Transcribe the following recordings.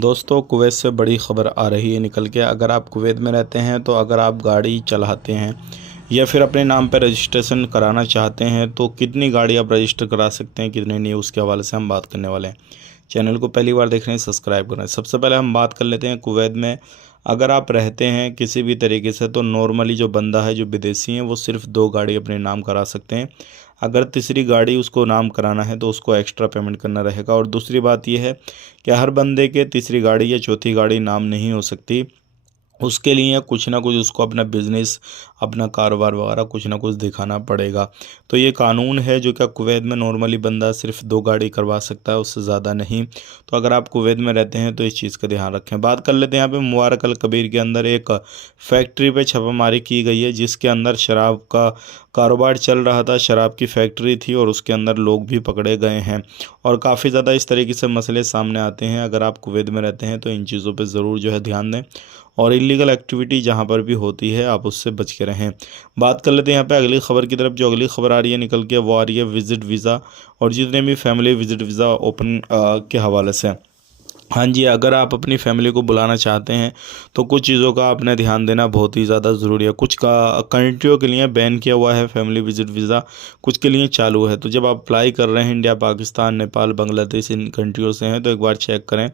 दोस्तों, कुवैत से बड़ी ख़बर आ रही है निकल के। अगर आप कुवैत में रहते हैं तो अगर आप गाड़ी चलाते हैं या फिर अपने नाम पर रजिस्ट्रेशन कराना चाहते हैं तो कितनी गाड़ी आप रजिस्टर करा सकते हैं, कितनी नहीं, उसके हवाले से हम बात करने वाले हैं। चैनल को पहली बार देख रहे हैं, सब्सक्राइब करें। सबसे पहले हम बात कर लेते हैं कुवैत में अगर आप रहते हैं किसी भी तरीके से, तो नॉर्मली जो बंदा है, जो विदेशी हैं, वो सिर्फ 2 गाड़ी अपने नाम करा सकते हैं। अगर तीसरी गाड़ी उसको नाम कराना है तो उसको एक्स्ट्रा पेमेंट करना रहेगा। और दूसरी बात यह है कि हर बंदे के तीसरी गाड़ी या चौथी गाड़ी नाम नहीं हो सकती। उसके लिए कुछ ना कुछ उसको अपना बिज़नेस, अपना कारोबार वगैरह कुछ ना कुछ दिखाना पड़ेगा। तो ये कानून है जो क्या कुवैत में नॉर्मली बंदा सिर्फ 2 गाड़ी करवा सकता है, उससे ज़्यादा नहीं। तो अगर आप कुवैत में रहते हैं तो इस चीज़ का ध्यान रखें। बात कर लेते हैं यहाँ पे मुबारक अल कबीर के अंदर एक फैक्ट्री पे छापामारी की गई है, जिसके अंदर शराब का कारोबार चल रहा था। शराब की फैक्ट्री थी और उसके अंदर लोग भी पकड़े गए हैं। और काफ़ी ज़्यादा इस तरीके से मसले सामने आते हैं। अगर आप कुवैत में रहते हैं तो इन चीज़ों पे ज़रूर जो है ध्यान दें, और इलीगल एक्टिविटी जहाँ पर भी होती है आप उससे बच के रहें। बात कर लेते हैं यहाँ पे अगली खबर की तरफ। जो अगली खबर आ रही है निकल के, वो आ रही है विज़िट वीज़ा और जितने भी फैमिली विज़िट वीज़ा ओपन के हवाले से। हाँ जी, अगर आप अपनी फैमिली को बुलाना चाहते हैं तो कुछ चीज़ों का आपने ध्यान देना बहुत ही ज़्यादा ज़रूरी है। कुछ का कंट्रियों के लिए बैन किया हुआ है फैमिली विजिट वीज़ा, कुछ के लिए चालू है। तो जब आप अप्लाई कर रहे हैं, इंडिया, पाकिस्तान, नेपाल, बांग्लादेश, इन कंट्रियों से हैं, तो एक बार चेक करें।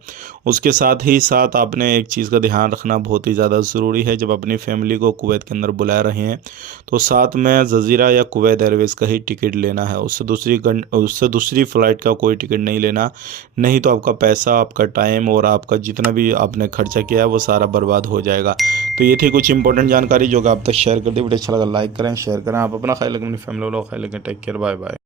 उसके साथ ही साथ आपने एक चीज़ का ध्यान रखना बहुत ही ज़्यादा ज़रूरी है। जब अपनी फैमिली को कुवैत के अंदर बुला रहे हैं तो साथ में जज़ीरा या कुवैत एयरवेज़ का ही टिकट लेना है। उससे दूसरी फ़्लाइट का कोई टिकट नहीं लेना, नहीं तो आपका पैसा, आपका टाइम और आपका जितना भी आपने खर्चा किया है वो सारा बर्बाद हो जाएगा। तो ये थी कुछ इंपॉर्टेंट जानकारी जो कि आप तक शेयर कर दी। वीडियो अच्छा लगा लाइक करें, शेयर करें। आप अपना ख्याल रखें, अपनी फैमिली वालों का ख्याल रखें। Take care, bye bye.